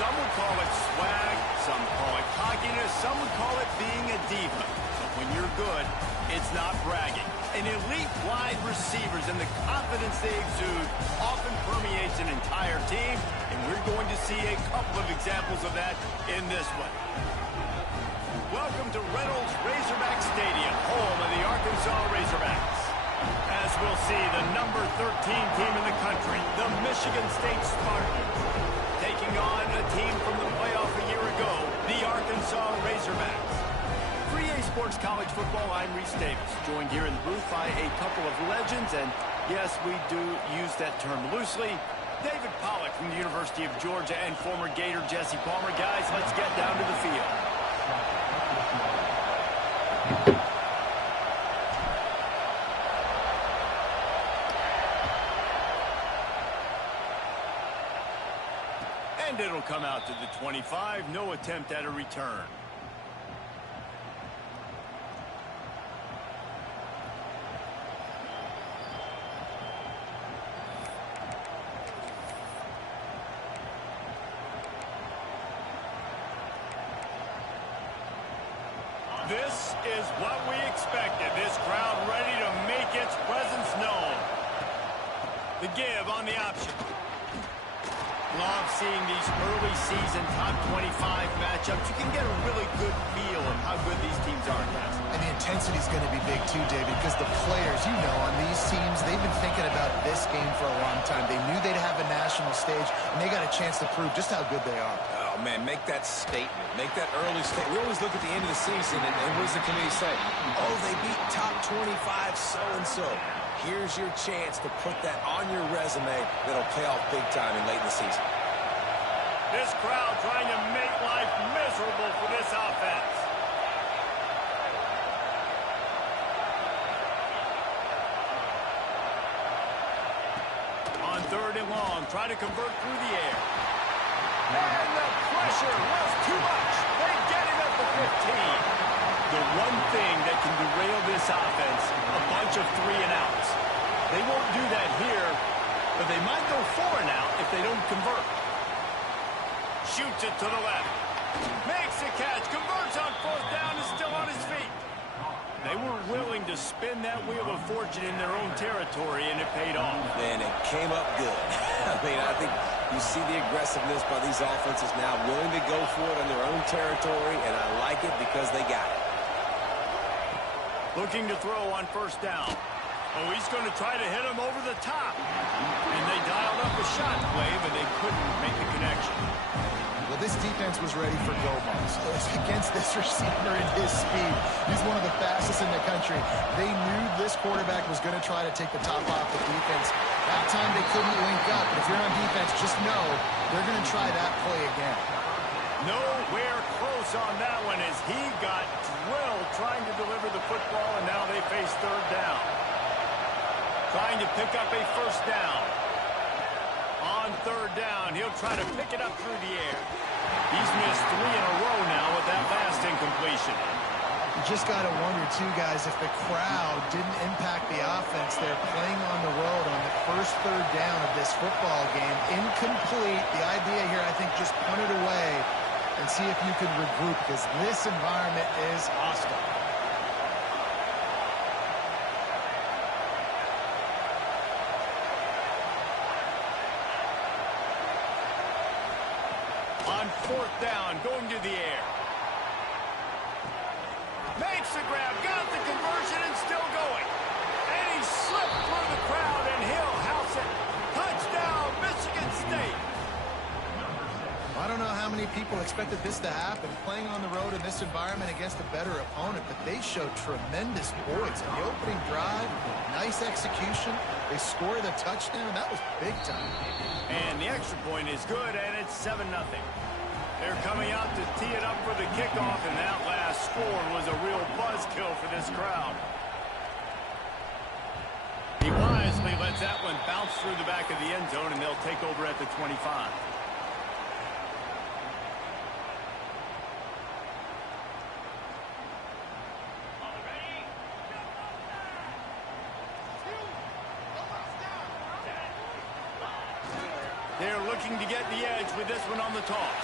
Some would call it swag, some call it cockiness, some would call it being a diva. But when you're good, it's not bragging. An elite wide receivers and the confidence they exude often permeates an entire team, and we're going to see a couple of examples of that in this one. Welcome to Reynolds Razorback Stadium, home of the Arkansas Razorbacks. As we'll see, the number 13 team in the country, the Michigan State Spartans, taking on a team from the playoff a year ago, the Arkansas Razorbacks. For EA Sports College Football, I'm Reese Davis, joined here in the booth by a couple of legends, and yes, we do use that term loosely. David Pollack from the University of Georgia and former Gator Jesse Palmer. Guys, let's get down to the field. And it'll come out to the 25, no attempt at a return. This is what we expected. This crowd ready to make its presence known. The give on the option. Love seeing these early season top 25 matchups. You can get a really good feel of how good these teams are, guys. And the intensity is going to be big too, David, because the players, you know, on these teams, they've been thinking about this game for a long time. They knew they'd have a national stage, and they got a chance to prove just how good they are. Oh, man, make that statement. Make that early statement. We always look at the end of the season, and what does the committee say? Oh, they beat top 25 so-and-so. Here's your chance to put that on your resume that'll pay off big time in late in the season. This crowd trying to make life miserable for this offense. On 3rd and long, try to convert through the air. And the pressure was too much. They get it at the 15. The one thing that can derail this offense, a bunch of 3-and-outs. They won't do that here, but they might go 4-and-out if they don't convert. Shoots it to the left. Makes the catch. Converts on 4th down and still on his feet. They were willing to spin that wheel of fortune in their own territory, and it paid off. And it came up good. I mean, I think you see the aggressiveness by these offenses now, willing to go for it in their own territory, and I like it because they got it. Looking to throw on 1st down. Oh, he's going to try to hit him over the top. And they dialed up a shot play, but they couldn't make the connection. Well, this defense was ready for go-balls. Against this receiver and his speed, he's one of the fastest in the country. They knew this quarterback was going to try to take the top off the defense. That time they couldn't link up. But if you're on defense, just know they're going to try that play again. Nowhere close on that one as he got drilled trying to deliver the football, and now they face 3rd down. Trying to pick up a 1st down. On 3rd down, he'll try to pick it up through the air. He's missed 3 in a row now with that last incompletion. You just got to wonder, too, guys, if the crowd didn't impact the offense. They're playing on the road on the first 3rd down of this football game. Incomplete. The idea here, I think, just punt it away and see if you can regroup, because this environment is hostile. On 4th down, going to the air. Makes the grab, got the conversion, and still going. And he slipped through the crowd, and he'll house it. Touchdown, Michigan State. I don't know how many people expected this to happen, playing on the road in this environment against a better opponent, but they showed tremendous poise. In the opening drive, nice execution. They scored a touchdown. That was big time. And the extra point is good, and it's 7-0. They're coming out to tee it up for the kickoff, and that last score was a real buzzkill for this crowd. He wisely lets that one bounce through the back of the end zone, and they'll take over at the 25. They're looking to get the edge with this one on the toss.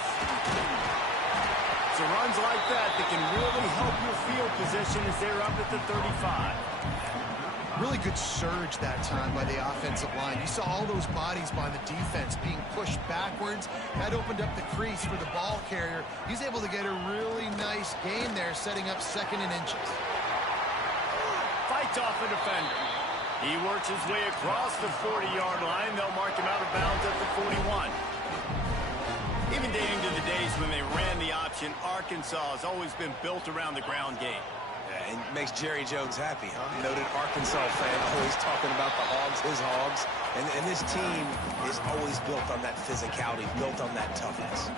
So runs like that can really help your field position as they're up at the 35. Really good surge that time by the offensive line. You saw all those bodies by the defense being pushed backwards. That opened up the crease for the ball carrier. He's able to get a really nice gain there, setting up 2nd and inches. Fights off a defender. He works his way across the 40-yard line. They'll mark him out of bounds at the 41. Even dating to the days when they ran the option, Arkansas has always been built around the ground game. Yeah, and makes Jerry Jones happy, huh? Noted Arkansas fan, always talking about the Hogs, his Hogs. And this team is always built on that physicality, built on that toughness.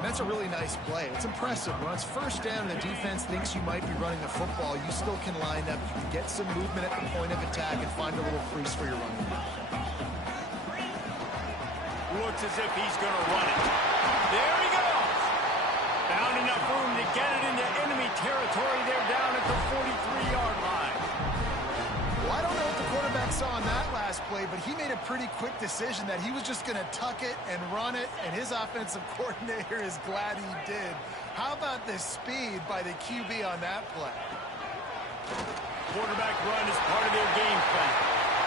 That's a really nice play. It's impressive. When it's 1st down and the defense thinks you might be running the football, you still can line up. You can get some movement at the point of attack and find a little crease for your running back. Looks as if he's going to run it. There he goes. Found enough room to get it into enemy territory. They're down at the 43-yard line. Well, I don't know what the quarterback saw on that last play, but he made a pretty quick decision that he was just going to tuck it and run it, and his offensive coordinator is glad he did. How about the speed by the QB on that play? Quarterback run is part of their game plan.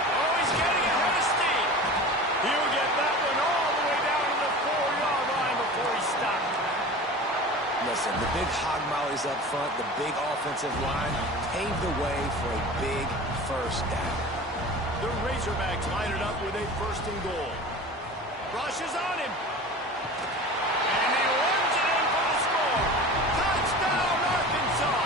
Oh, he's getting ahead of steam. He'll get that one all the way down to the 4-yard line before he stopped. Listen, the big hog mollies up front, the big offensive line paved the way for a big 1st down. The Razorbacks line it up with a 1st and goal. Rush is on him. And he runs it in for the score. Touchdown, Arkansas.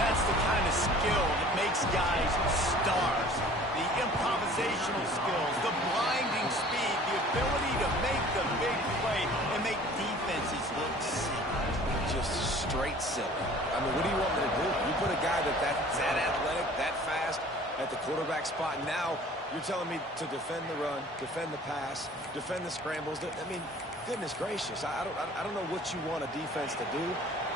That's the kind of skill that makes guys stars. The improvisational skills, the blinding speed, the ability to make the big play and make defenses look silly. Just straight silly. I mean, what do you want me to do? You put a guy that's that athletic, that fast at the quarterback spot, and now you're telling me to defend the run, defend the pass, defend the scrambles. I mean, goodness gracious. I don't know what you want a defense to do.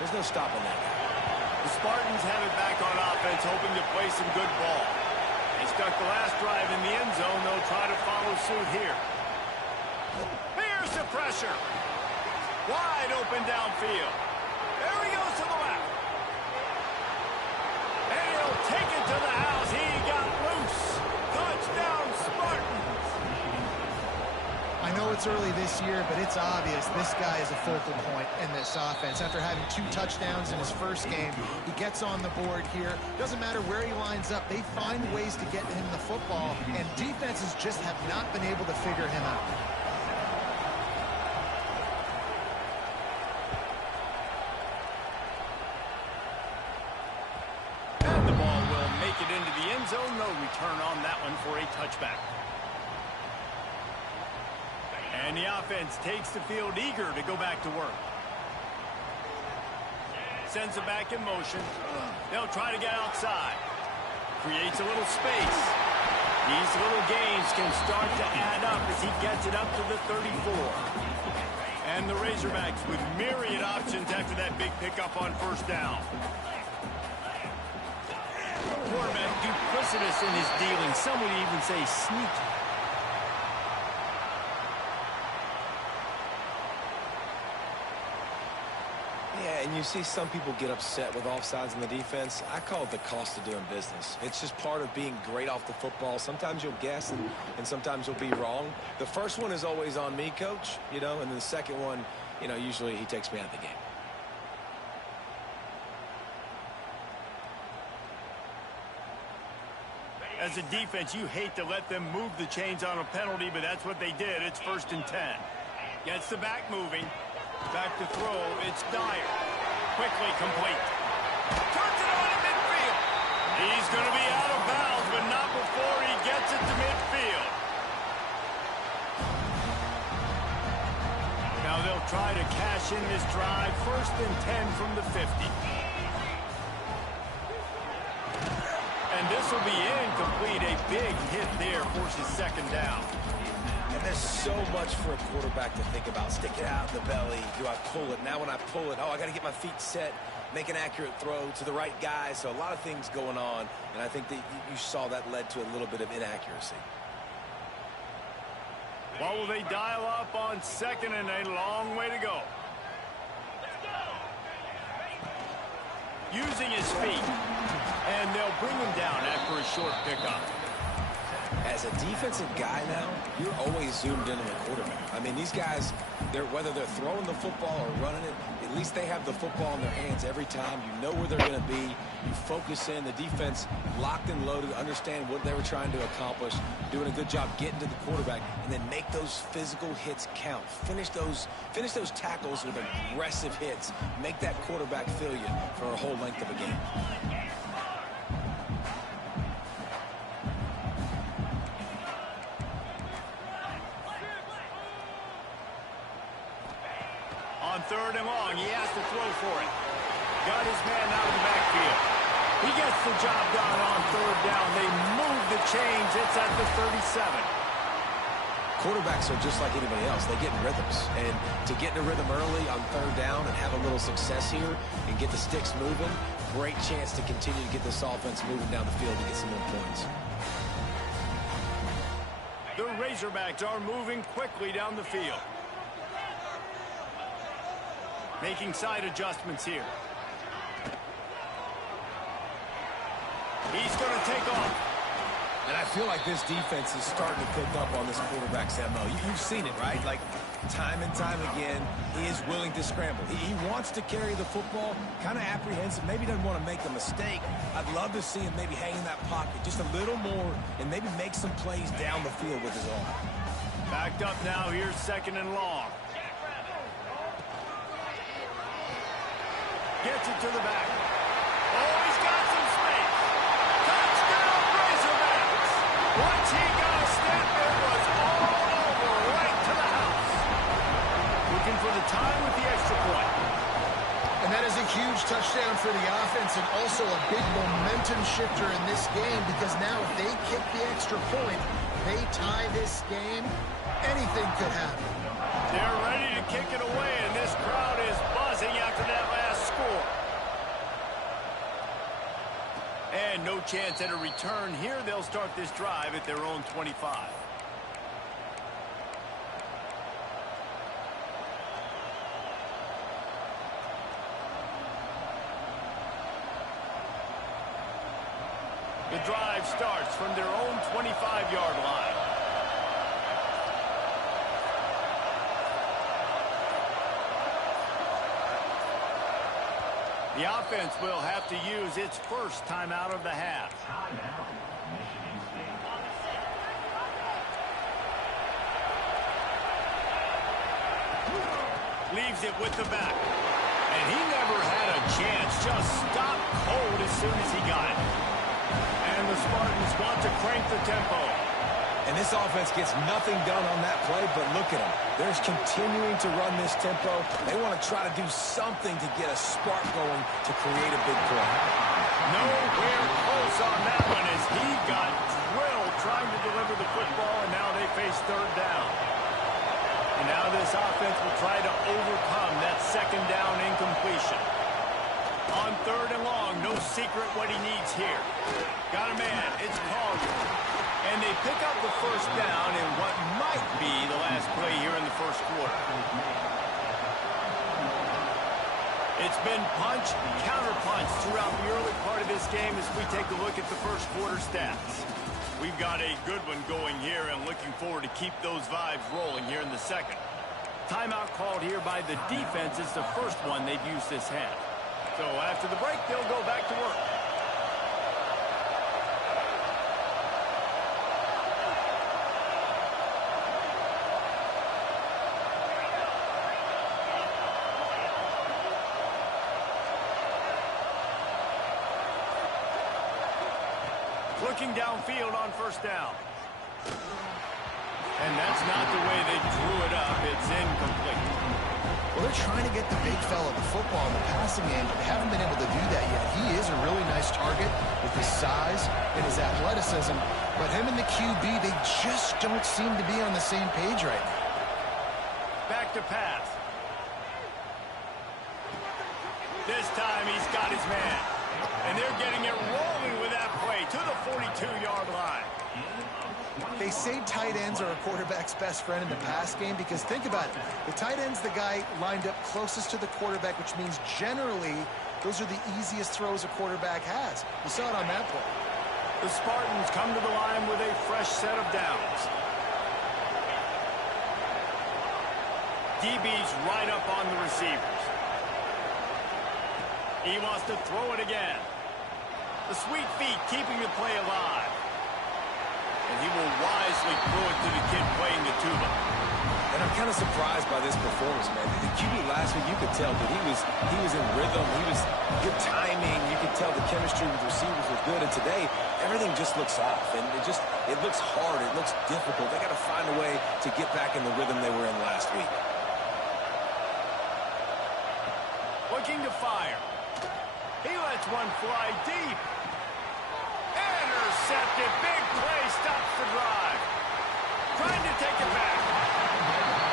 There's no stopping that guy. The Spartans have it back on offense, hoping to play some good ball. They stuck the last drive in the end zone. They'll try to follow suit here. Here's the pressure. Wide open downfield. There he goes to the left. And he'll take it to the house. He got loose. Touchdown, Spartans. I know it's early this year, but it's obvious this guy is a focal point in this offense. After having 2 touchdowns in his 1st game, he gets on the board here. Doesn't matter where he lines up. They find ways to get him the football, and defenses just have not been able to figure him out. And the ball will make it into the end zone. No return on that one for a touchback. And the offense takes the field eager to go back to work. Sends it back in motion. They'll try to get outside. Creates a little space. These little gains can start to add up as he gets it up to the 34. And the Razorbacks with myriad options after that big pickup on 1st down. Quarterback duplicitous in his dealing. Some would even say sneaky. Yeah, and you see some people get upset with offsides in the defense. I call it the cost of doing business. It's just part of being great off the football. Sometimes you'll guess and sometimes you'll be wrong. The first one is always on me, coach, and then the second one, usually he takes me out of the game. As a defense, you hate to let them move the chains on a penalty, but that's what they did. It's 1st and 10. Gets the back moving. Back to throw. It's Dyer. Quickly complete. Turns it on to midfield. He's going to be out of bounds, but not before he gets it to midfield. Now they'll try to cash in this drive. 1st and 10 from the 50. And this will be incomplete. A big hit there forces 2nd down. And there's so much for a quarterback to think about. Stick it out in the belly. Do I pull it? Now when I pull it, I got to get my feet set, make an accurate throw to the right guy. So a lot of things going on, and I think that you saw that led to a little bit of inaccuracy. What will they dial up on second and a long way to go? Using his feet. And they'll bring him down after a short pickup. As a defensive guy now, you're always zoomed in on the quarterback. I mean, these guys, whether they're throwing the football or running it, at least they have the football in their hands every time. You know where they're going to be. You focus in. The defense locked and loaded, understand what they were trying to accomplish, doing a good job getting to the quarterback, and then make those physical hits count. Finish those tackles with aggressive hits. Make that quarterback feel you for a whole length of a game. On third and long, he has to throw for it. Got his man out of the backfield. He gets the job done on third down. They move the chains. It's at the 37. Quarterbacks are just like anybody else. They get in rhythms. And to get in a rhythm early on third down and have a little success here and get the sticks moving, great chance to continue to get this offense moving down the field to get some more points. The Razorbacks are moving quickly down the field. Making side adjustments here. He's going to take off. And I feel like this defense is starting to pick up on this quarterback's MO. You've seen it, right? Like, time and time again, he is willing to scramble. He wants to carry the football, kind of apprehensive, maybe doesn't want to make a mistake. I'd love to see him maybe hang in that pocket just a little more and maybe make some plays down the field with his arm. Backed up now. Here's second and long. Gets it to the back. Oh, he's got some space. Touchdown, Razorbacks. Once he got a step, it was all over, right to the house. Looking for the time with the extra point. And that is a huge touchdown for the offense and also a big momentum shifter in this game because now if they kick the extra point, they tie this game, anything could happen. They're ready to kick it away, and this crowd is buzzing after that last score. And no chance at a return here. They'll start this drive at their own 25. The drive starts from their own 25-yard line. The offense will have to use its first timeout of the half. Leaves it with the back. And he never had a chance. Just stopped cold as soon as he got it. And the Spartans want to crank the tempo. And this offense gets nothing done on that play, but look at them. They're continuing to run this tempo. They want to try to do something to get a spark going to create a big play. Nowhere close on that one as he got drilled trying to deliver the football, and now they face third down. And now this offense will try to overcome that second down incompletion. On third and long, no secret what he needs here. Got a man, it's Collier. And they pick up the first down in what might be the last play here in the first quarter. It's been punch, counter-punch throughout the early part of this game as we take a look at the first quarter stats. We've got a good one going here and looking forward to keep those vibes rolling here in the second. Timeout called here by the defense. It's the first one they've used this half. So after the break, they'll go back to work. Looking downfield on first down. And that's not the way they drew it up. It's incomplete. Well, they're trying to get the big fella the football in the passing game, but they haven't been able to do that yet. He is a really nice target with his size and his athleticism, but him and the QB, they just don't seem to be on the same page right now. Back to pass. This time he's got his man. And they're getting it rolling with that play to the 42-yard line. They say tight ends are a quarterback's best friend in the pass game because think about it. The tight end's the guy lined up closest to the quarterback, which means generally those are the easiest throws a quarterback has. You saw it on that play. The Spartans come to the line with a fresh set of downs. DB's right up on the receivers. He wants to throw it again. The sweet feet keeping the play alive. And he will wisely throw it to the kid playing the tuba. And I'm kind of surprised by this performance, man. The QB last week, you could tell that he was in rhythm. He was good timing. You could tell the chemistry with receivers was good. And today, everything just looks off. And it looks hard. It looks difficult. They got to find a way to get back in the rhythm they were in last week. Looking to fire. He lets one fly deep. Intercepted. Big play stops the drive. Trying to take it back.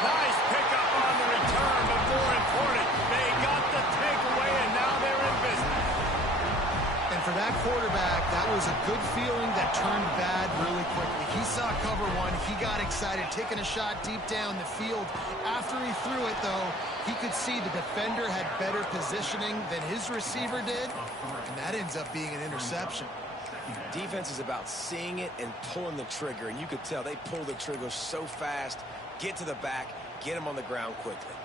Nice pickup on the return, but more important, they got the takeaway, and now they're in business. And for that quarterback, that was a good feeling that turned bad really quickly. He saw cover one. He got excited, taking a shot deep down the field. After he threw it, though, he could see the defender had better positioning than his receiver did, and that ends up being an interception. Defense is about seeing it and pulling the trigger, and you could tell they pull the trigger so fast, get to the back, get him on the ground quickly.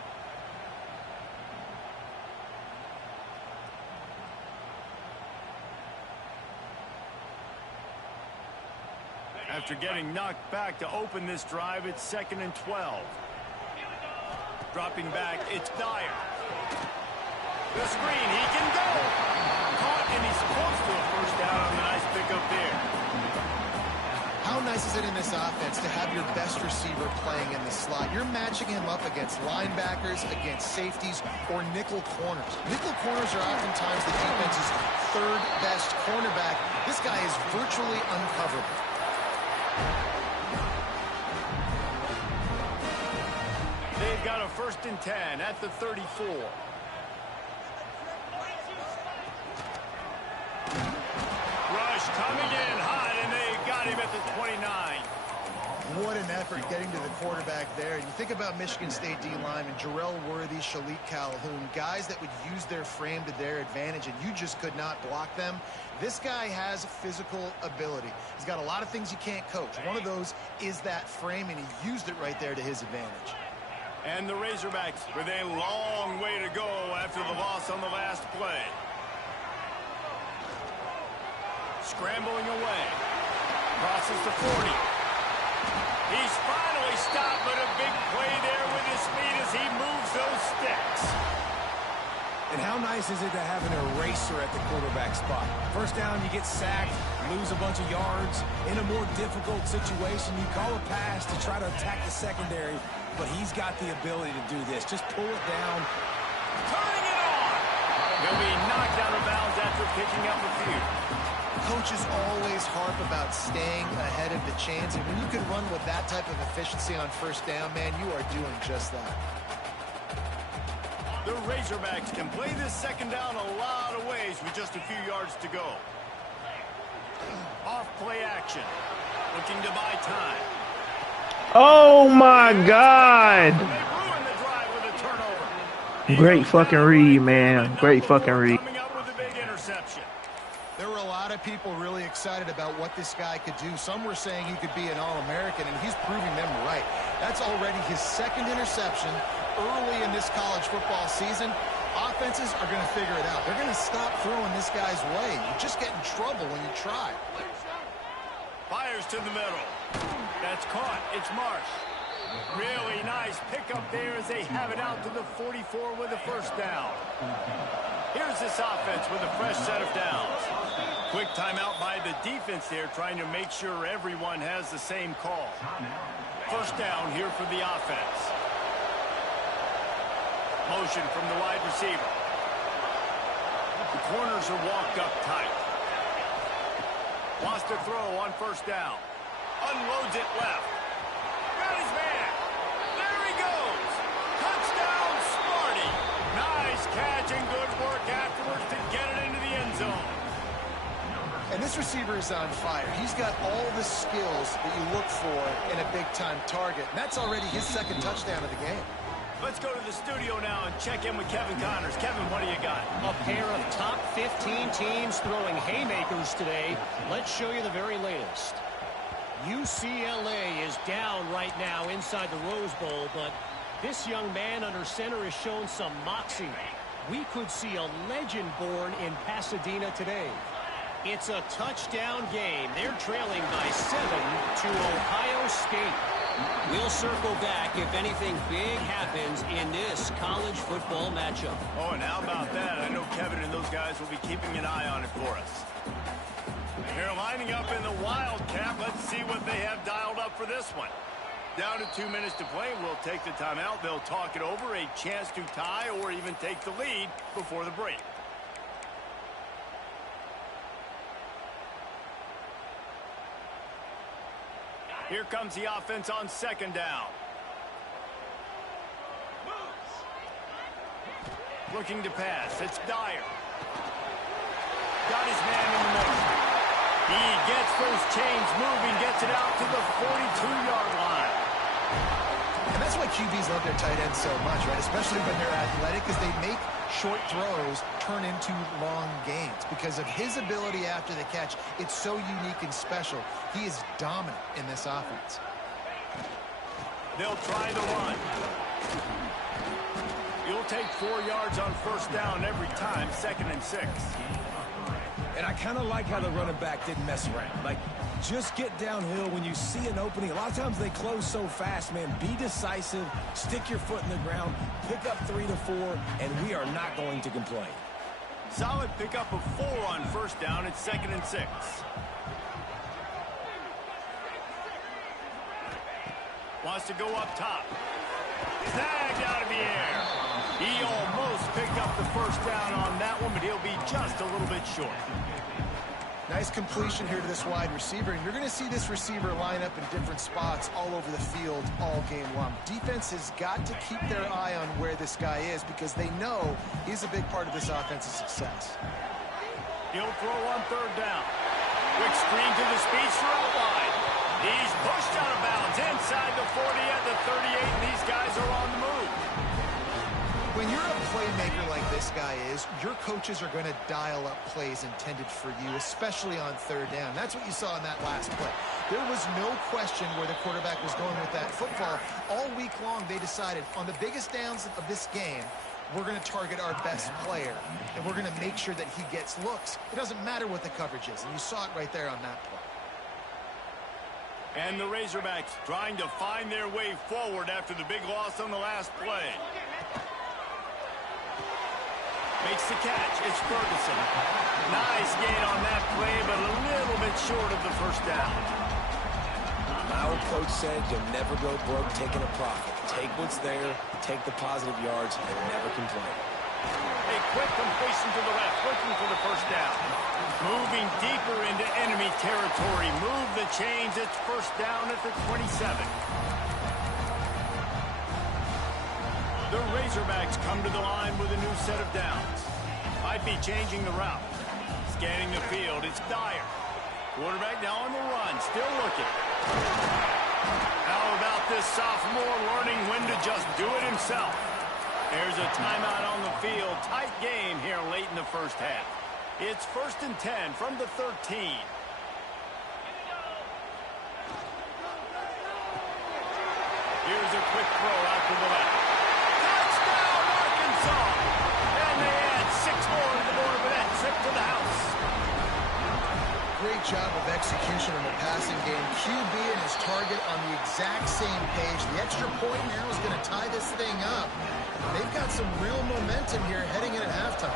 After getting knocked back to open this drive, it's 2nd and 12. Dropping back, it's Dyer. The screen, he can go. Caught, and he's close to a first down on the nice pickup there. How nice is it in this offense to have your best receiver playing in the slot? You're matching him up against linebackers, against safeties, or nickel corners. Nickel corners are oftentimes the defense's third best cornerback. This guy is virtually uncoverable. They've got a 1st and 10 at the 34. Rush coming in hot, and they got him at the 29. What an effort getting to the quarterback there. You think about Michigan State D-linemen, Jarrell Worthy, Shalik Calhoun, guys that would use their frame to their advantage, and you just could not block them. This guy has physical ability. He's got a lot of things you can't coach. One of those is that frame, and he used it right there to his advantage. And the Razorbacks with a long way to go after the loss on the last play. Scrambling away. Crosses the 40. He's finally stopped, but a big play there with his speed as he moves those sticks. And how nice is it to have an eraser at the quarterback spot? First down, you get sacked, lose a bunch of yards. In a more difficult situation, you call a pass to try to attack the secondary, but he's got the ability to do this. Just pull it down. Turning it on. He'll be knocked out of bounds after picking up a few. Coaches always harp about staying ahead of the chains, and when you can run with that type of efficiency on first down, man, you are doing just that. The Razorbacks can play this 2nd down a lot of ways with just a few yards to go. Off play action. Looking to buy time. Oh my God. They ruin the drive with a turnover. Great fucking read, man. Great fucking read. Coming up with a big interception. There were a lot of people really excited about what this guy could do. Some were saying he could be an All-American, and he's proving them right. That's already his 2nd interception early in this college football season. Offenses are going to figure it out. They're going to stop throwing this guy's way. You just get in trouble when you try. Fires to the middle. That's caught. It's Marsh. Really nice pickup there as they have it out to the 44 with a first down. Here's this offense with a fresh set of downs. Quick timeout by the defense there, trying to make sure everyone has the same call. First down here for the offense. Motion from the wide receiver. The corners are walked up tight. Wants to throw on first down. Unloads it left. Got his man. There he goes. Touchdown, Smarty. Nice catch and good work afterwards to get it into the end zone. And this This receiver is on fire. He's got all the skills that you look for in a big-time target. And that's already his second touchdown of the game. Let's go to the studio now and check in with Kevin Connors. Kevin, what do you got? A pair of top 15 teams throwing haymakers today. Let's show you the very latest. UCLA is down right now inside the Rose Bowl, but this young man under center has shown some moxie. We could see a legend born in Pasadena today. It's a touchdown game. They're trailing by 7 to Ohio State. We'll circle back if anything big happens in this college football matchup. Oh, and how about that? I know Kevin and those guys will be keeping an eye on it for us. They're lining up in the Wildcat. Let's see what they have dialed up for this one. Down to 2 minutes to play. We'll take the timeout. They'll talk it over. A chance to tie or even take the lead before the break. Here comes the offense on second down. Looking to pass. It's Dyer. Got his man in the motion. He gets those chains moving, gets it out to the 42-yard line. And that's why QBs love their tight ends so much, right? Especially when they're athletic, because they make short throws turn into long gains. Because of his ability after the catch, it's so unique and special. He is dominant in this offense. They'll try the run. You'll take 4 yards on first down every time, 2nd and 6. And I kind of like how the running back didn't mess around. Like, just get downhill when you see an opening. A lot of times they close so fast, man. Be decisive, stick your foot in the ground, pick up 3 to 4, and we are not going to complain. Solid pickup of 4 on first down. It's 2nd and 6. Wants to go up top. Snagged out of the air. He almost picked up the first down on that one, but he'll be just a little bit short. Nice completion here to this wide receiver, and you're going to see this receiver line up in different spots all over the field all game long. Defense has got to keep their eye on where this guy is because they know he's a big part of this offense's success. He'll throw on third down. Quick screen to the speedster out wide. He's pushed out of bounds inside the 40 at the 38, and these guys are on the move. When you're a playmaker like this guy is, your coaches are going to dial up plays intended for you, especially on third down. That's what you saw in that last play. There was no question where the quarterback was going with that football. All week long, they decided on the biggest downs of this game, we're going to target our best player, and we're going to make sure that he gets looks. It doesn't matter what the coverage is, and you saw it right there on that play. And the Razorbacks trying to find their way forward after the big loss on the last play. Makes the catch. It's Ferguson. Nice gain on that play, but a little bit short of the first down. My old coach said you'll never go broke taking a profit. Take what's there, take the positive yards, and never complain. A quick completion to the left, looking for the first down. Moving deeper into enemy territory. Move the chains. It's first down at the 27. The Razorbacks come to the line with a new set of downs. Might be changing the route. Scanning the field, it's Dyer. Quarterback now on the run, still looking. How about this sophomore learning when to just do it himself? There's a timeout on the field. Tight game here late in the first half. It's 1st and 10 from the 13. Here's a quick throw out to the left. And they add 6 more to the board with that trip to the house. Great job of execution in the passing game. QB and his target on the exact same page. The extra point now is going to tie this thing up. They've got some real momentum here heading in at halftime.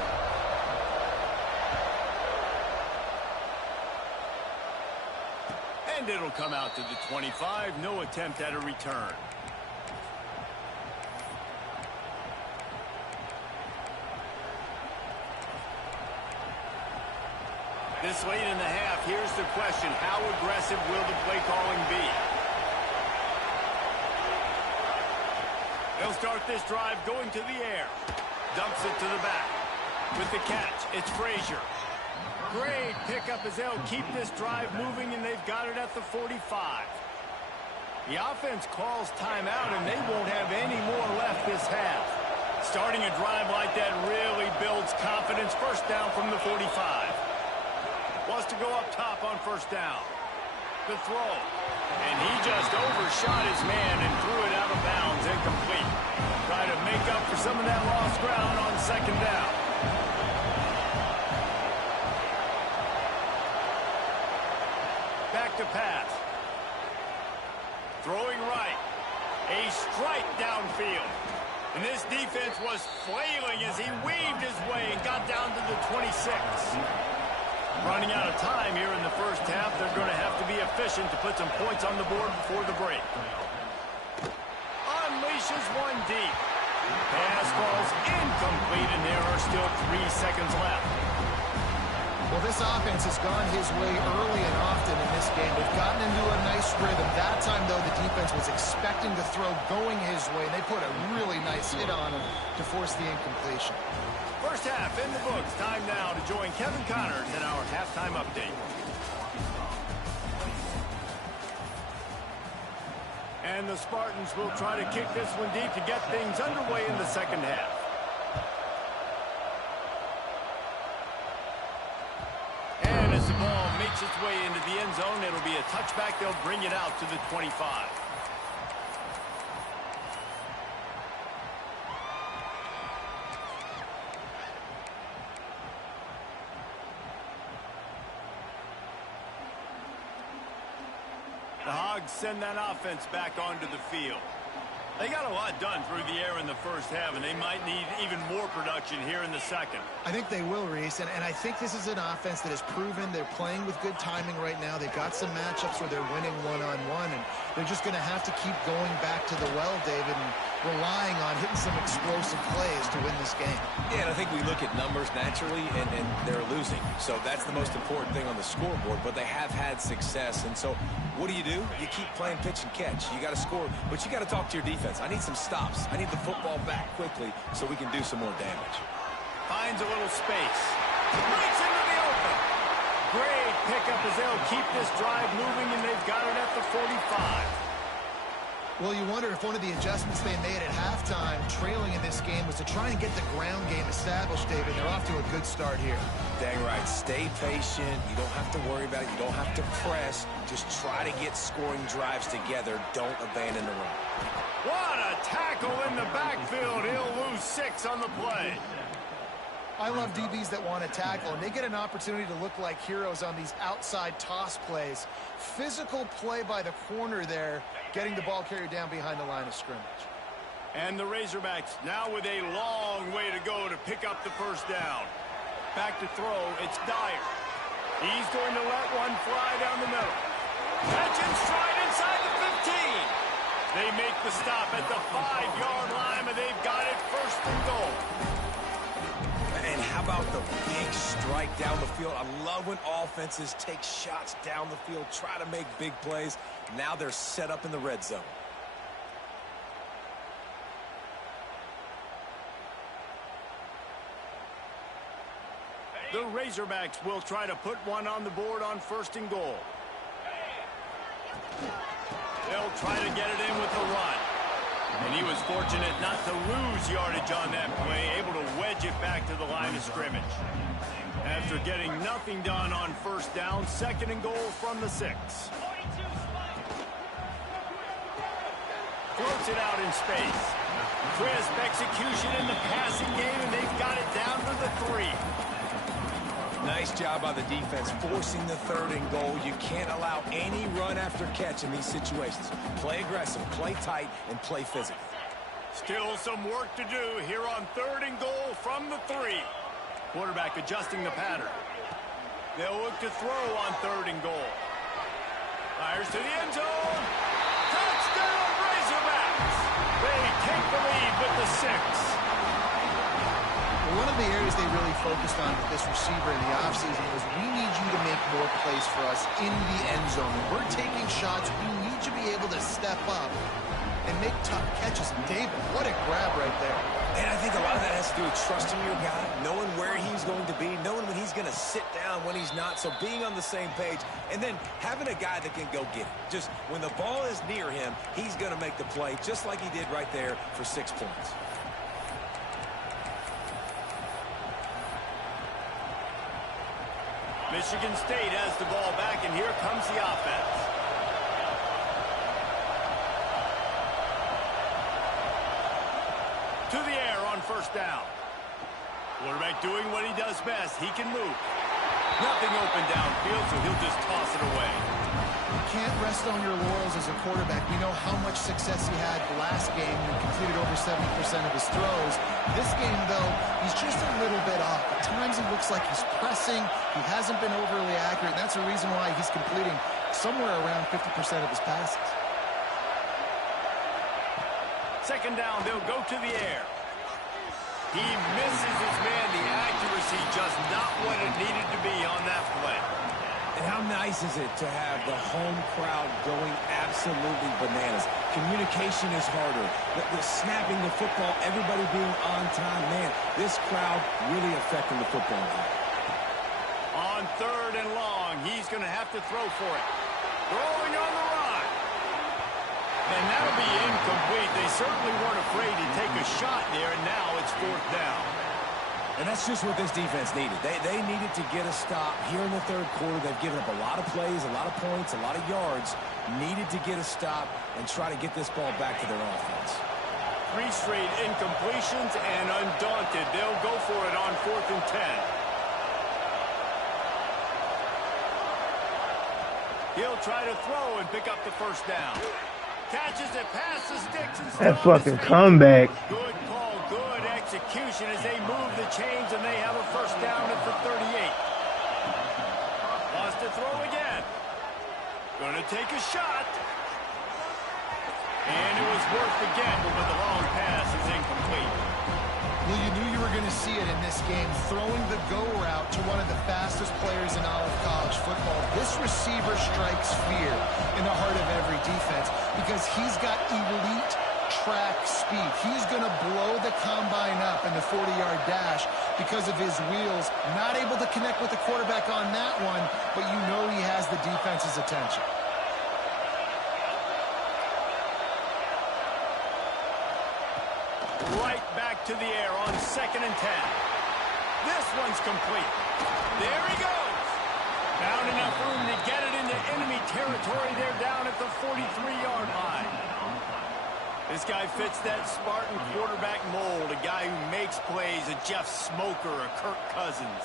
And it'll come out to the 25. No attempt at a return. This late in the half, here's the question. How aggressive will the play calling be? They'll start this drive going to the air. Dumps it to the back. With the catch, it's Frazier. Great pickup as they'll keep this drive moving, and they've got it at the 45. The offense calls timeout, and they won't have any more left this half. Starting a drive like that really builds confidence. First down from the 45. Wants to go up top on first down. The throw. And he just overshot his man and threw it out of bounds, incomplete. Try to make up for some of that lost ground on second down. Back to pass. Throwing right. A strike downfield. And this defense was flailing as he weaved his way and got down to the 26. Running out of time here in the first half. They're going to have to be efficient to put some points on the board before the break. Unleashes one deep. Pass falls incomplete, and there are still 3 seconds left. Well, this offense has gone his way early and often in this game. They've gotten into a nice rhythm. That time, though, the defense was expecting to throw going his way. They put a really nice hit on him to force the incompletion. First half in the books. Time now to join Kevin Connors in our halftime update. And the Spartans will try to kick this one deep to get things underway in the second half. And as the ball makes its way into the end zone, it'll be a touchback. They'll bring it out to the 25. The Hogs send that offense back onto the field. They got a lot done through the air in the first half, and they might need even more production here in the second. I think they will, Reese, and I think this is an offense that has proven they're playing with good timing right now. They've got some matchups where they're winning one-on-one, and they're just going to have to keep going back to the well, David, and relying on hitting some explosive plays to win this game. Yeah, and I think we look at numbers naturally, and they're losing. So that's the most important thing on the scoreboard, but they have had success. And so what do? You keep playing pitch and catch. You got to score, but you got to talk to your defense. I need some stops. I need the football back quickly so we can do some more damage. Finds a little space. Breaks into the open. Great pickup as they'll keep this drive moving, and they've got it at the 45. Well, you wonder if one of the adjustments they made at halftime, trailing in this game, was to try and get the ground game established, David. They're off to a good start here. Dang right. Stay patient. You don't have to worry about it. You don't have to press. Just try to get scoring drives together. Don't abandon the run. What a tackle in the backfield. He'll lose 6 on the play. I love DBs that want to tackle, and they get an opportunity to look like heroes on these outside toss plays. Physical play by the corner there, getting the ball carried down behind the line of scrimmage. And the Razorbacks now with a long way to go to pick up the first down. Back to throw, it's Dyer. He's going to let one fly down the middle. Catch in stride inside the 15. They make the stop at the 5-yard line, and they've got it first and goal. And how about the big strike down the field? I love when offenses take shots down the field, try to make big plays. Now they're set up in the red zone. The Razorbacks will try to put one on the board on first and goal. They'll try to get it in with the run. And he was fortunate not to lose yardage on that play, able to wedge it back to the line of scrimmage. After getting nothing done on first down, second and goal from the 6. Floats it out in space. Crisp execution in the passing game, and they've got it down to the 3. Nice job by the defense, forcing the third and goal. You can't allow any run after catch in these situations. Play aggressive, play tight, and play physical. Still some work to do here on third and goal from the 3. Quarterback adjusting the pattern. They'll look to throw on third and goal. Fires to the end zone. Touchdown, Razorbacks! They take the lead with the 6. One of the areas they really focused on with this receiver in the offseason was, we need you to make more plays for us in the end zone. When we're taking shots, we need you to be able to step up and make tough catches. David, what a grab right there. And I think a lot of that has to do with trusting your guy, knowing where he's going to be, knowing when he's going to sit down, when he's not, so being on the same page, and then having a guy that can go get it. Just when the ball is near him, he's going to make the play, just like he did right there for 6 points. Michigan State has the ball back, and here comes the offense. To the air on first down. Quarterback doing what he does best. He can move. Nothing open downfield, so he'll just toss it away. You can't rest on your laurels as a quarterback. We know how much success he had last game. He completed over 70% of his throws. This game, though, he's just a little bit off. At times he looks like he's pressing. He hasn't been overly accurate. That's the reason why he's completing somewhere around 50% of his passes. Second down, they'll go to the air. He misses his man. The accuracy just not what it needed to be on that play. And how nice is it to have the home crowd going absolutely bananas? Communication is harder. The snapping the football, everybody being on time. Man, this crowd really affecting the football game. On third and long, he's going to have to throw for it. Throwing on the run. And that'll be incomplete. They certainly weren't afraid to take a shot there, and now it's fourth down. And that's just what this defense needed. They needed to get a stop here in the third quarter. They've given up a lot of plays, a lot of points, a lot of yards. Needed to get a stop and try to get this ball back to their offense. 3 straight incompletions, and undaunted, they'll go for it on 4th and 10. He'll try to throw and pick up the first down. Catches it past the sticks. And That fucking comeback. Good call, good execution as they move the chains, and they have a first down at the 38. Wants to throw again. Gonna take a shot. And it was worth the gamble, but the long pass is incomplete. Well, you knew you were going to see it in this game, throwing the go route to one of the fastest players in all of college football. This receiver strikes fear in the heart of every defense because he's got elite track speed. He's going to blow the combine up in the 40-yard dash because of his wheels. Not able to connect with the quarterback on that one, but you know he has the defense's attention. Right back to the air on 2nd and 10. This one's complete. There he goes. Found enough room to get it into enemy territory. They're down at the 43-yard line. This guy fits that Spartan quarterback mold. A guy who makes plays, a Jeff Smoker, a Kirk Cousins.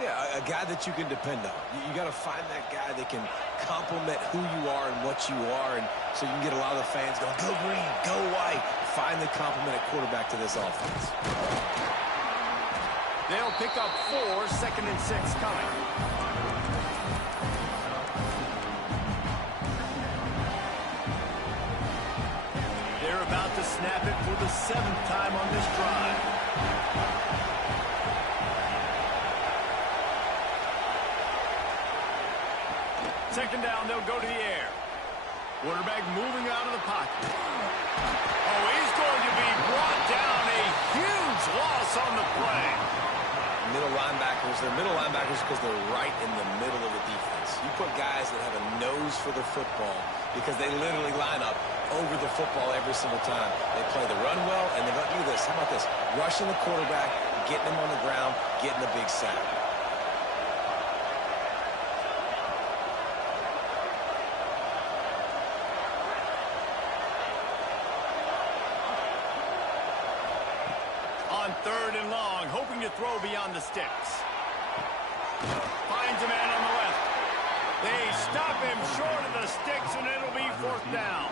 Yeah, a guy that you can depend on. You got to find that guy that can complement who you are and what you are, and so you can get a lot of the fans going, go green, go white. Find the complement at quarterback to this offense. They'll pick up 4, 2nd and 6 coming. They're about to snap it for the 7th time on this drive. Second down, they'll go to the air. Quarterback moving out of the pocket. Oh, he's going to be brought down. A huge loss on the play. Middle linebackers, they're middle linebackers because they're right in the middle of the defense. You put guys that have a nose for the football because they literally line up over the football every single time. They play the run well, and they're going to do this. How about this? Rushing the quarterback, getting him on the ground, getting a big sack. On 3rd and long, hoping to throw beyond the sticks. Finds a man on the left. They stop him short of the sticks, and it'll be 4th down.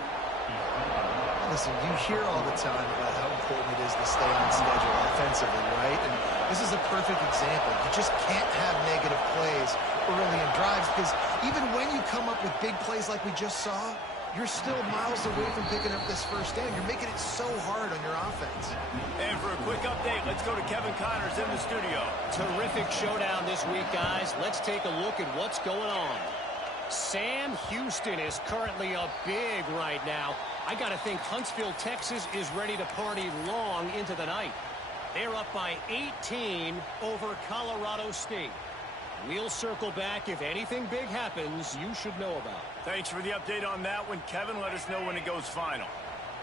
Listen, you hear all the time about how important it is to stay on schedule offensively, right? And this is a perfect example. You just can't have negative plays early in drives because even when you come up with big plays like we just saw, you're still miles away from picking up this first down. You're making it so hard on your offense. And for a quick update, let's go to Kevin Connors in the studio. Terrific showdown this week, guys. Let's take a look at what's going on. Sam Houston is currently up big right now. I got to think Huntsville, Texas is ready to party long into the night. They're up by 18 over Colorado State. We'll circle back. If anything big happens, you should know about. Thanks for the update on that one, Kevin. Let us know when it goes final.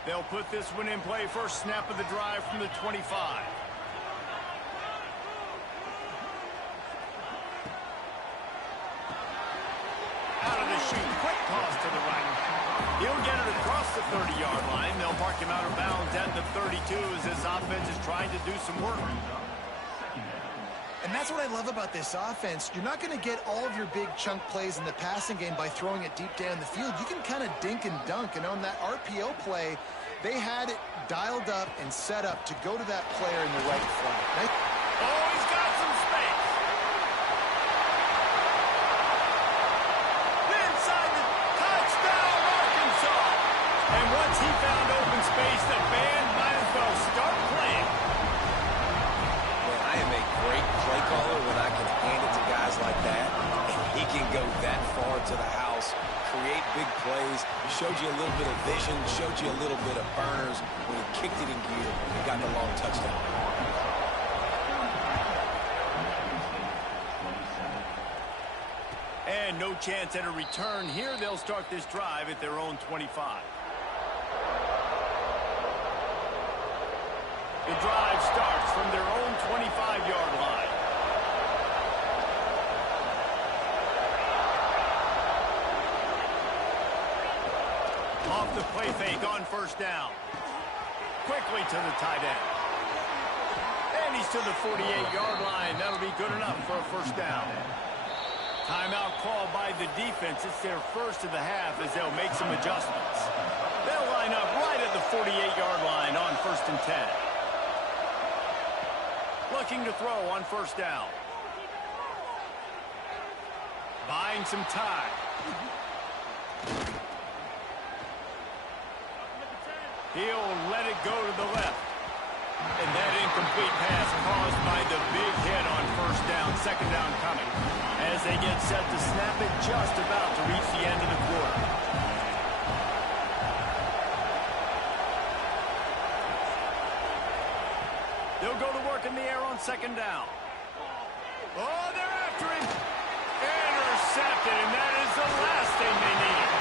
They'll put this one in play. First snap of the drive from the 25. Out of the chute. Quick toss to the right. He'll get it across the 30-yard line. They'll mark him out of bounds at the 32 as this offense is trying to do some work. And that's what I love about this offense. You're not going to get all of your big chunk plays in the passing game by throwing it deep down the field. You can kind of dink and dunk. And on that RPO play, they had it dialed up and set up to go to that player in the right flank. Right? Oh, he's got some space. Inside the touchdown, Arkansas. And once he found open space, the band might as well start playing. Man, I am a great play caller when I can hand it to guys like that. And he can go that far to the house, create big plays. He showed you a little bit of vision, showed you a little bit of burners when he kicked it in gear and got the long touchdown. And no chance at a return here. They'll start this drive at their own 25. The drive starts from their own 25-yard line. Off the play fake on first down. Quickly to the tight end. And he's to the 48-yard line. That'll be good enough for a first down. Timeout called by the defense. It's their first of the half as they'll make some adjustments. They'll line up right at the 48-yard line on first and 10. Looking to throw on first down. Buying some time. He'll let it go to the left. And that incomplete pass caused by the big hit on first down. Second down coming. As they get set to snap it, just about to reach the end of the quarter. They'll go to work in the air on second down. Oh, they're after him. Intercepted, and that is the last thing they needed.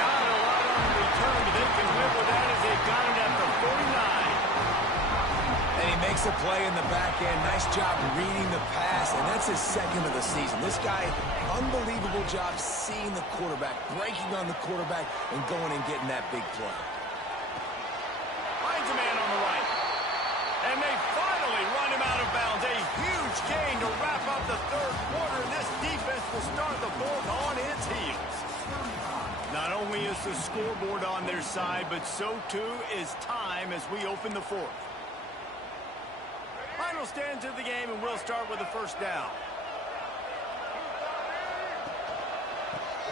Not a lot on the return, but they can live with that as they've got it at the 49. And he makes a play in the back end. Nice job reading the pass, and that's his second of the season. This guy, unbelievable job seeing the quarterback, breaking on the quarterback, and going and getting that big play. Finds a man on the right. And they finally run him out of bounds. A huge gain to wrap up the third quarter. This defense will start the fourth on its heels. Not only is the scoreboard on their side, but so too is time as we open the fourth. Final stands of the game, and we'll start with the first down.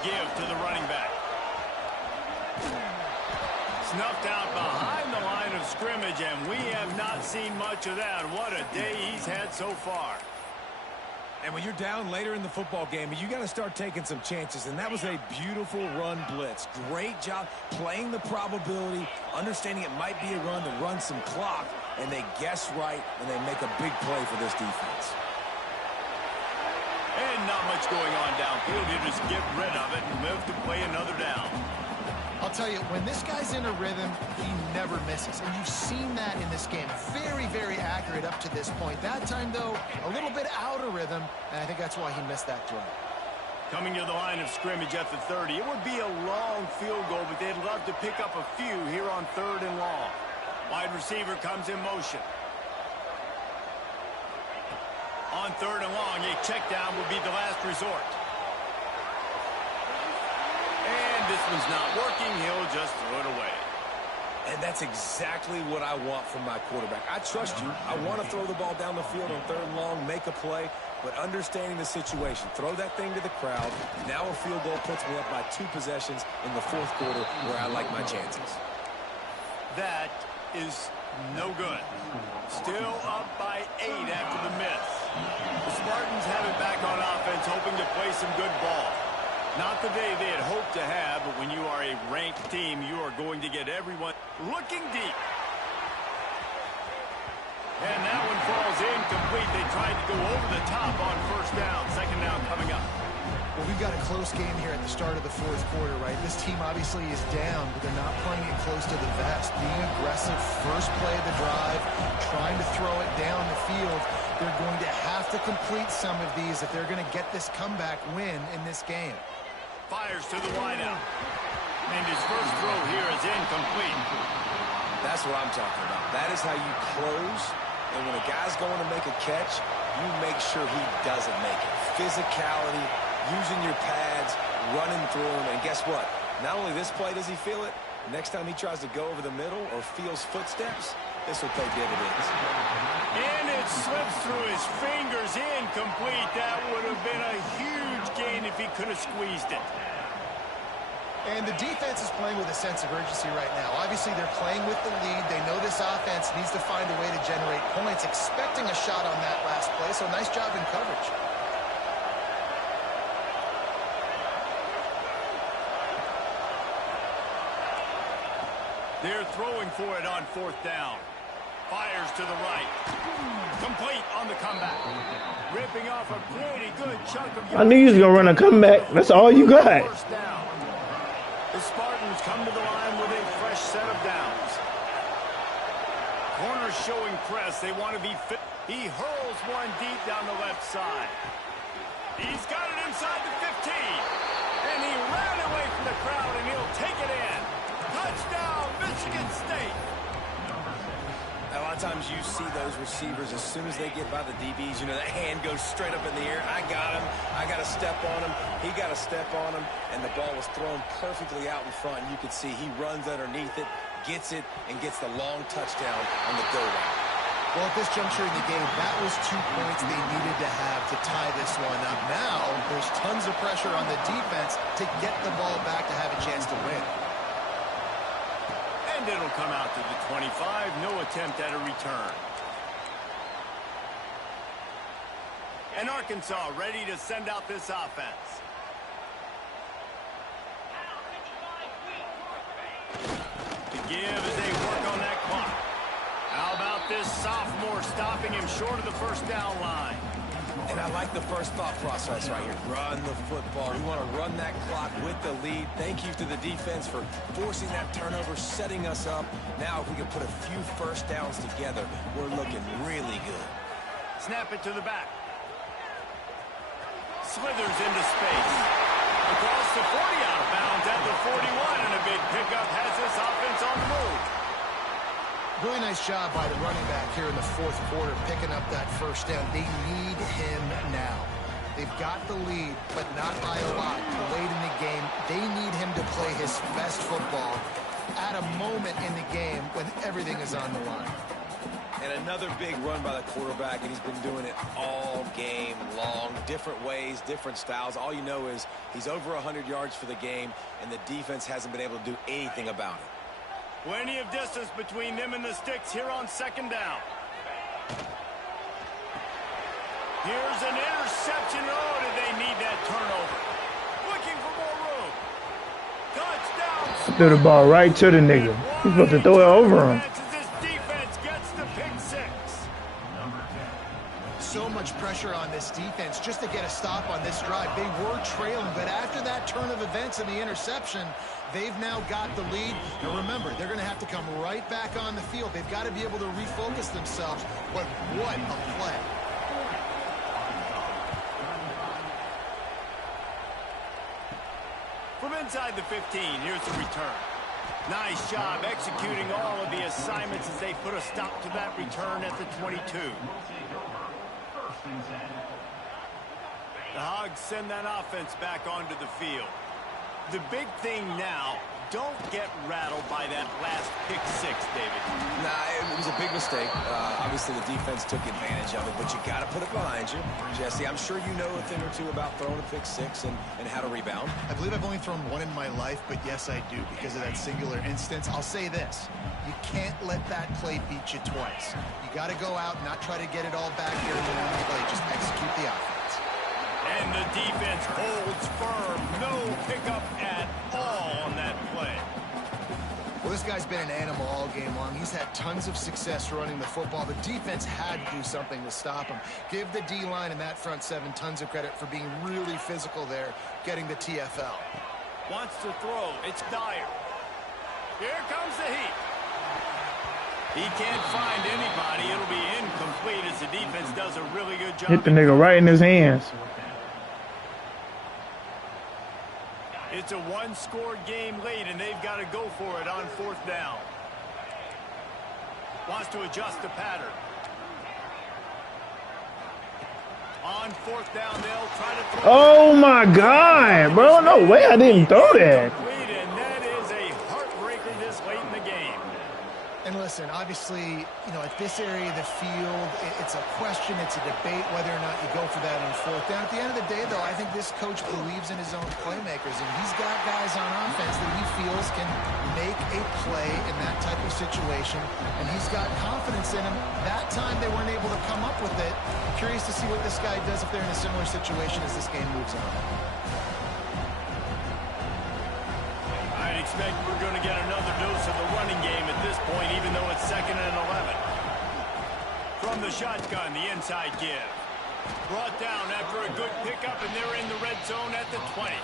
Give to the running back. Snuffed out behind the line of scrimmage, and we have not seen much of that. What a day he's had so far. And when you're down later in the football game, you got to start taking some chances, and that was a beautiful run blitz. Great job playing the probability, understanding it might be a run to run some clock, and they guess right, and they make a big play for this defense. And not much going on downfield. You just get rid of it and live to play another down. I'll tell you, when this guy's in a rhythm, he never misses. And you've seen that in this game. Very, very accurate up to this point. That time, though, a little bit out of rhythm, and I think that's why he missed that throw. Coming to the line of scrimmage at the 30. It would be a long field goal, but they'd love to pick up a few here on third and long. Wide receiver comes in motion. On third and long, a check down will be the last resort. And this one's not working. He'll just throw it away. And that's exactly what I want from my quarterback. I trust you. I want to throw the ball down the field on third and long, make a play, but understanding the situation. Throw that thing to the crowd. Now a field goal puts me up by 2 possessions in the fourth quarter where I like my chances. That is no good. Still up by 8 after the miss. The Spartans have it back on offense, hoping to play some good ball. Not the day they had hoped to have, but when you are a ranked team, you are going to get everyone looking deep. And that one falls incomplete. They tried to go over the top on first down. Second down coming up. Well, we've got a close game here at the start of the fourth quarter, right? This team obviously is down, but they're not playing it close to the vest. Being aggressive, first play of the drive, trying to throw it down the field. They're going to have to complete some of these if they're going to get this comeback win in this game. Fires to the wideout. And his first throw here is incomplete. That's what I'm talking about. That is how you close. And when a guy's going to make a catch, you make sure he doesn't make it. Physicality, using your pads, running through him. And guess what? Not only this play does he feel it, next time he tries to go over the middle or feels footsteps, this will pay dividends. And it slips through his fingers, incomplete. That would have been a huge gain if he could have squeezed it. And the defense is playing with a sense of urgency right now. Obviously, they're playing with the lead. They know this offense needs to find a way to generate points, expecting a shot on that last play. So nice job in coverage. They're throwing for it on fourth down. Fires to the right. Complete on the comeback. Ripping off a pretty good chunk of... I knew you was going to run a comeback. That's all you got. First down. The Spartans come to the line with a fresh set of downs. Corners showing press. They want to be fit. He hurls one deep down the left side. He's got it inside the 15. And he ran away from the crowd, and he'll take it in. Touchdown, Michigan State. A lot of times you see those receivers, as soon as they get by the DBs, you know, that hand goes straight up in the air. I got him. I got to step on him. He got to step on him. And the ball was thrown perfectly out in front. You could see he runs underneath it, gets it, and gets the long touchdown on the go route. Well, at this juncture in the game, that was 2 points they needed to have to tie this one up. Now, there's tons of pressure on the defense to get the ball back to have a chance to win. And it'll come out to the 25. No attempt at a return. And Arkansas ready to send out this offense. To give as they work on that clock. How about this sophomore stopping him short of the first down line? And I like the first thought process right here. Run the football. We want to run that clock with the lead. Thank you to the defense for forcing that turnover, setting us up. Now, if we can put a few first downs together, we're looking really good. Snap it to the back. Slithers into space. Across the 40, out of bounds at the 41, and a big pickup has this offense on the move. Really nice job by the running back here in the fourth quarter, picking up that first down. They need him now. They've got the lead, but not by a lot. Late in the game, they need him to play his best football at a moment in the game when everything is on the line. And another big run by the quarterback, and he's been doing it all game long. Different ways, different styles. All you know is he's over 100 yards for the game, and the defense hasn't been able to do anything about it. Plenty of distance between them and the sticks here on second down. Here's an interception. Oh, did they need that turnover? Looking for more room. Touchdown. Threw the ball right to the nigga. He's supposed to throw it over him. This defense gets the pick six. So much pressure on this defense just to get a stop on this drive. They were trailing, but after that turn of events and the interception, they've now got the lead. Now remember, they're going to have to come right back on the field. They've got to be able to refocus themselves. But what a play. From inside the 15, here's the return. Nice job executing all of the assignments as they put a stop to that return at the 22. The Hogs send that offense back onto the field. The big thing now, don't get rattled by that last pick six, David. Nah, it was a big mistake. Obviously, the defense took advantage of it, but you got to put it behind you. Jesse, I'm sure you know a thing or two about throwing a pick six and how to rebound. I believe I've only thrown one in my life, but yes, I do because of that singular instance. I'll say this. You can't let that play beat you twice. You got to go out and not try to get it all back here in the play. Just execute the offense. And the defense holds firm. No pickup at all on that play. Well, this guy's been an animal all game long. He's had tons of success running the football. The defense had to do something to stop him. Give the D-line and that front seven tons of credit for being really physical there, getting the TFL. Wants to throw. It's Dyer. Here comes the heat. He can't find anybody. It'll be incomplete as the defense does a really good job. Hit the nigga right in his hands. It's a one-score game late, and they've got to go for it on 4th down. Wants to adjust the pattern. On 4th down, they'll try to throw. Oh my God, bro! No way, I didn't throw that. And that is a heartbreaker this late in the game. And listen, obviously, you know, at this area of the field, it's a question, it's a debate whether or not you go for that on 4th down. At the end of the day, though, I think this coach believes in his own playmakers, and he's got guys on offense that he feels can make a play in that type of situation, and he's got confidence in him. That time they weren't able to come up with it. I'm curious to see what this guy does if they're in a similar situation as this game moves on. I expect we're going to get another dose of the running game at this point, even though it's 2nd and 11. From the shotgun, the inside give. Brought down after a good pickup, and they're in the red zone at the 20.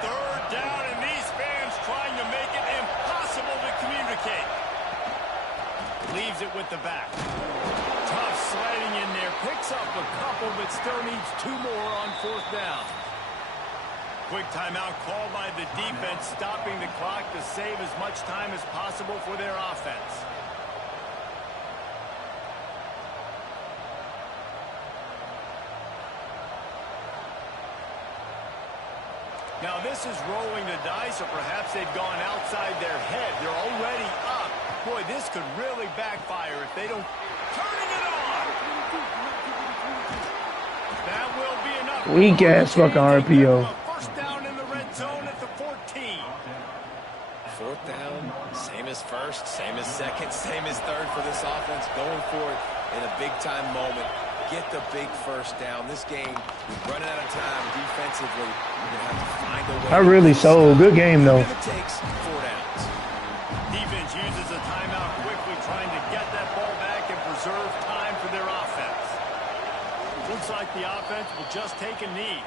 3rd down, and these fans trying to make it impossible to communicate. Leaves it with the back. Tough sliding in there. Picks up a couple, but still needs 2 more on 4th down. Quick timeout called by the defense, stopping the clock to save as much time as possible for their offense. Now this is rolling the dice, or perhaps they've gone outside their head. They're already up. Boy, this could really backfire if they don't. Turning it on! That will be enough. Weak ass fucking RPO. First down in the red zone at the 14. 4th down, same as 1st, same as 2nd, same as 3rd for this offense. Going for it in a big-time moment. Get the big 1st down. This game, we're running out of time defensively. We're going to have to find a way. I really sold. Good game, though. It takes 4 downs. Defense uses a timeout quickly, trying to get that ball back and preserve time for their offense. Looks like the offense will just take a knee.